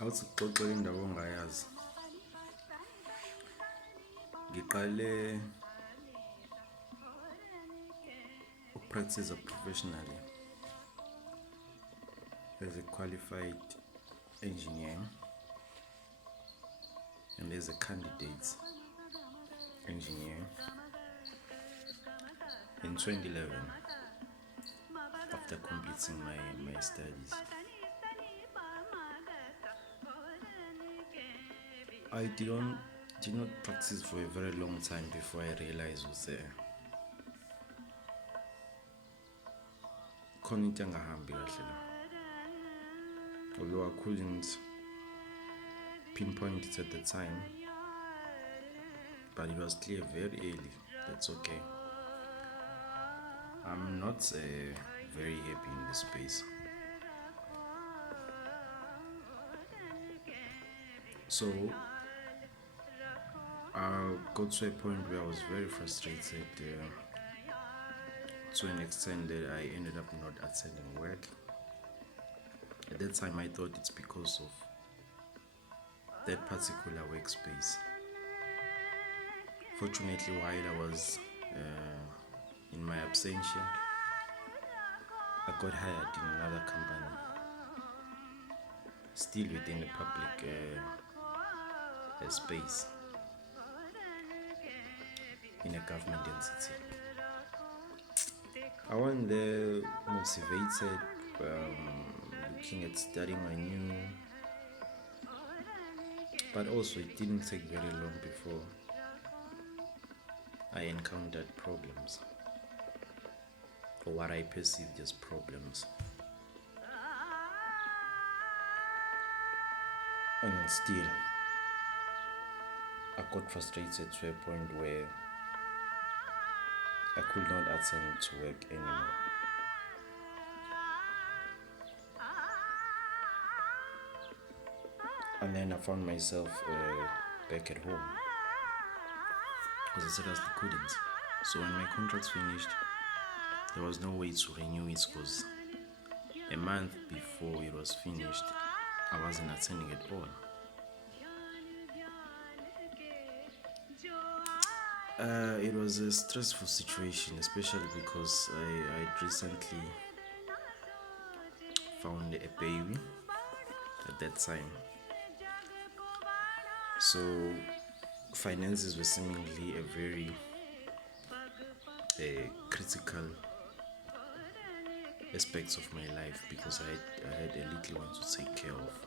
awuthi kuxoxela indawo ongayazi. Ngiqale ukupractice professionally as a qualified engineer and as a candidate engineer in 2011 after completing my studies. I did not practice for a very long time before I realized was khona into engahambi kahle la. Although I couldn't pinpoint it at the time, but it was clear very early. That's okay. I'm not very happy in this space. So I got to a point where I was very frustrated to an extent that I ended up not attending work. At that time I thought it's because of that particular workspace. Fortunately, while I was in my absentia, I got hired in another company, still within the public space, in a government entity. I went there motivated, looking at studying anew, but also it didn't take very long before I encountered problems, or what I perceived as problems. And still, I got frustrated to a point where I could not attend to work anymore. And then I found myself back at home because I seriously couldn't. So when my contract finished, there was no way to renew it because a month before it was finished, I wasn't attending at all. It was a stressful situation, especially because I recently found a baby at that time. So finances were seemingly a very critical aspects of my life because I had a little one to take care of.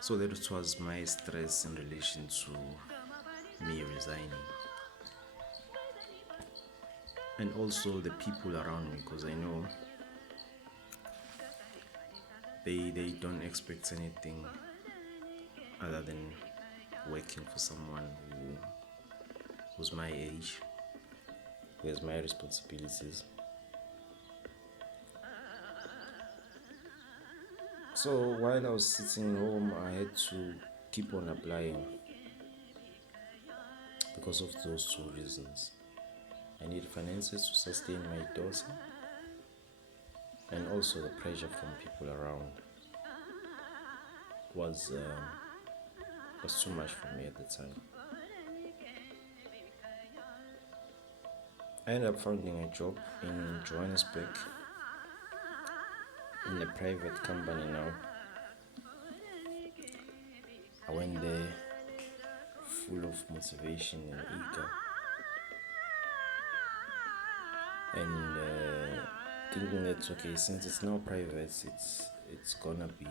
So that was my stress in relation to me resigning. And also the people around me, because I know they don't expect anything other than working for someone who's my age, who has my responsibilities. So while I was sitting home, I had to keep on applying because of those two reasons. I need finances to sustain my daughter, and also the pressure from people around was too much for me at the time. I ended up finding a job in Johannesburg in a private company now. I went there full of motivation and eager, and thinking that okay, since it's now private, it's gonna be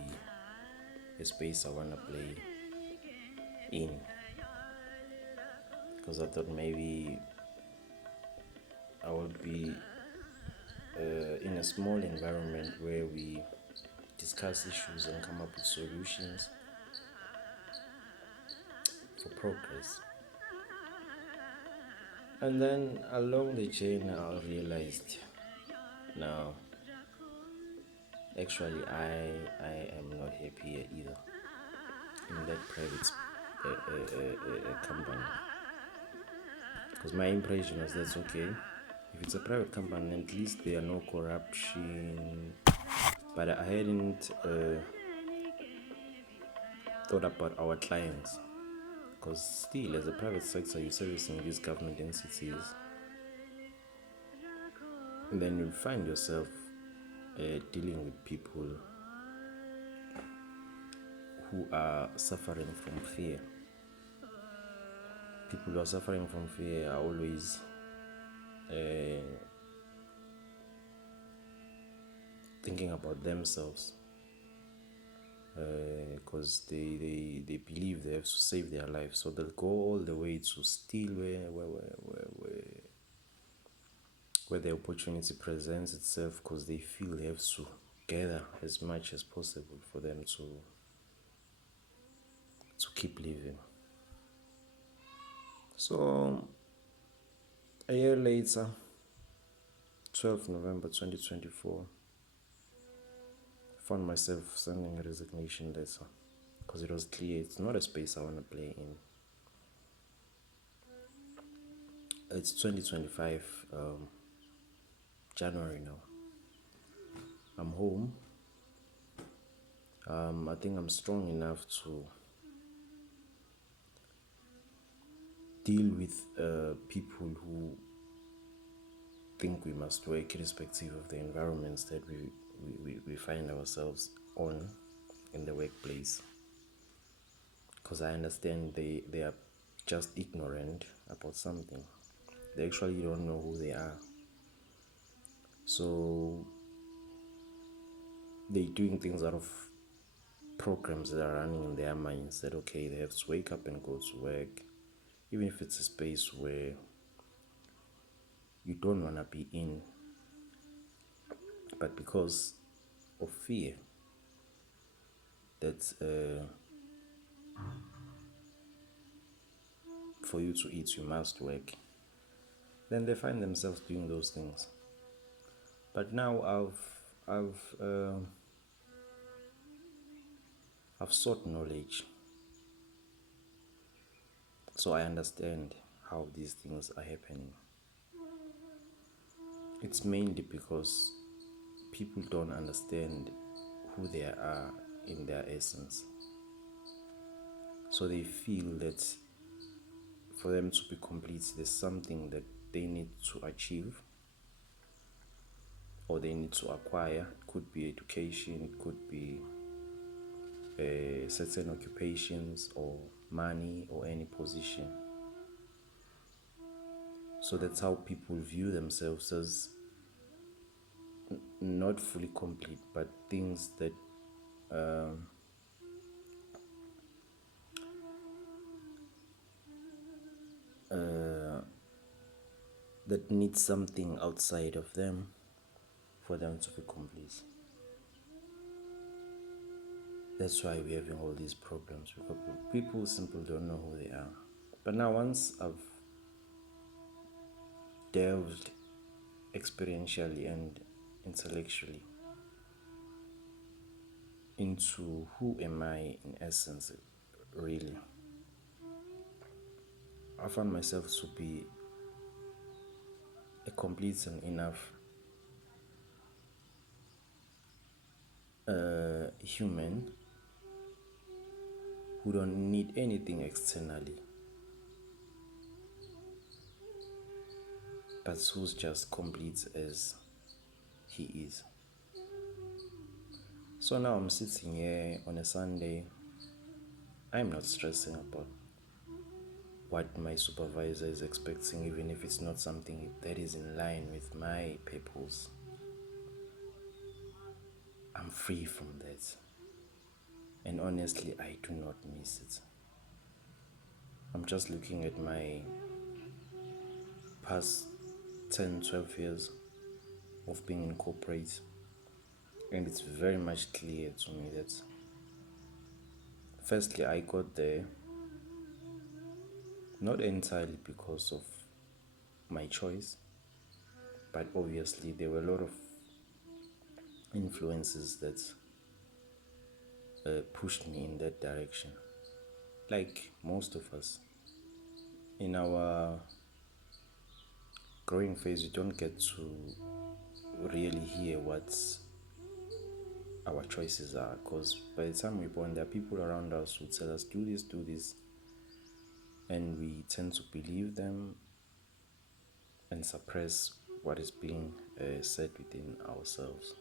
a space I wanna play in, because I thought maybe I would be in a small environment where we discuss issues and come up with solutions for progress. And then along the journey, I realized, no, actually I am not happy here either in that private company, because my impression was that's okay. If it's a private company, at least there are no corruption, But I hadn't thought about our clients, because still, as a private sector, you're servicing these government entities, and then you find yourself dealing with people who are suffering from fear. People who are suffering from fear are always thinking about themselves, because they believe they have to save their life, so they'll go all the way to steal where the opportunity presents itself, because they feel they have to gather as much as possible for them to keep living. So a year later, 12 November 2024, found myself sending a resignation letter, because it was clear it's not a space I want to play in. It's 2025, January now. I'm home. I think I'm strong enough to deal with people who think we must work irrespective of the environments that we find ourselves on in the workplace. Because I understand they are just ignorant about something. They actually don't know who they are. So they're doing things out of programs that are running in their minds, that okay, they have to wake up and go to work, even if it's a space where you don't want to be in, but because of fear that for you to eat you must work, then they find themselves doing those things. But now I've sought knowledge, so I understand how these things are happening. It's mainly because people don't understand who they are in their essence. So they feel that for them to be complete, there's something that they need to achieve or they need to acquire. It could be education, it could be certain occupations or money or any position. So that's how people view themselves, as not fully complete, but things that that need something outside of them for them to be complete. That's why we're having all these problems, because people simply don't know who they are. But now, once I've delved experientially and intellectually into who am I in essence, really, I found myself to be a complete and enough human who don't need anything externally, but who's just complete as he is. So now I'm sitting here on a Sunday. I'm not stressing about what my supervisor is expecting, even if it's not something that is in line with my purpose. I'm free from that. And honestly, I do not miss it. I'm just looking at my past 10, 12 years of being in corporate, and it's very much clear to me that firstly, I got there not entirely because of my choice, but obviously there were a lot of influences that pushed me in that direction. Like most of us, in our growing phase, you don't get to really hear what's our choices are, because by the time we're born, there are people around us who tell us do this, and we tend to believe them and suppress what is being said within ourselves.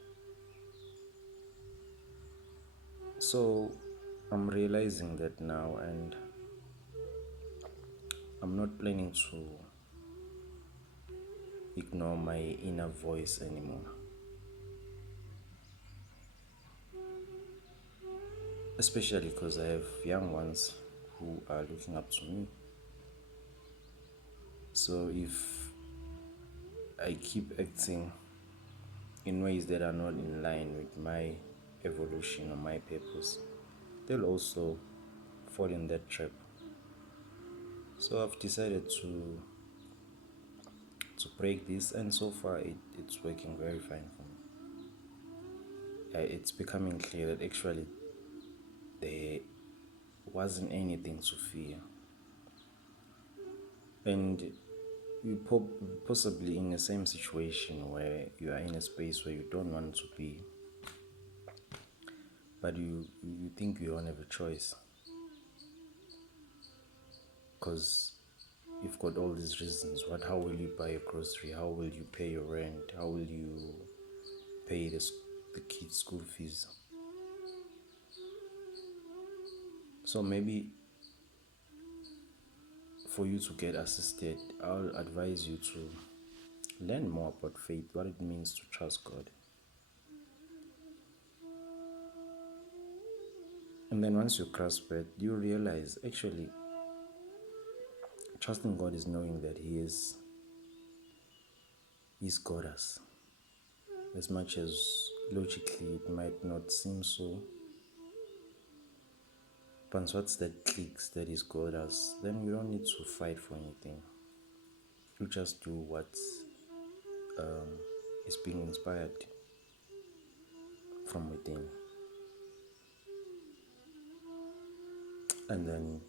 So I'm realizing that now, and I'm not planning to ignore my inner voice anymore. Especially because I have young ones who are looking up to me. So if I keep acting in ways that are not in line with my evolution or my purpose, they'll also fall in that trap. So I've decided to break this, and so far it's working very fine for me. It's becoming clear that actually there wasn't anything to fear, and you possibly in the same situation where you are in a space where you don't want to be, but you think you don't have a choice because you've got all these reasons. How will you buy a grocery? How will you pay your rent? How will you pay the kids' school fees? So maybe for you to get assisted, I'll advise you to learn more about faith, what it means to trust God. And then once you grasp it, you realize actually trusting God is knowing that He's got us. As much as logically it might not seem so, but once that clicks that He's got us, then you don't need to fight for anything. You just do what is being inspired from within. And then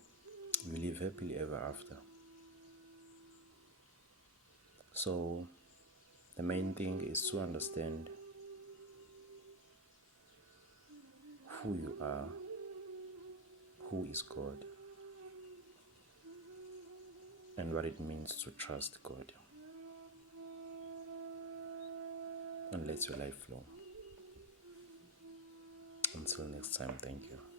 you live happily ever after. So the main thing is to understand who you are, who is God, and what it means to trust God. And let your life flow. Until next time, thank you.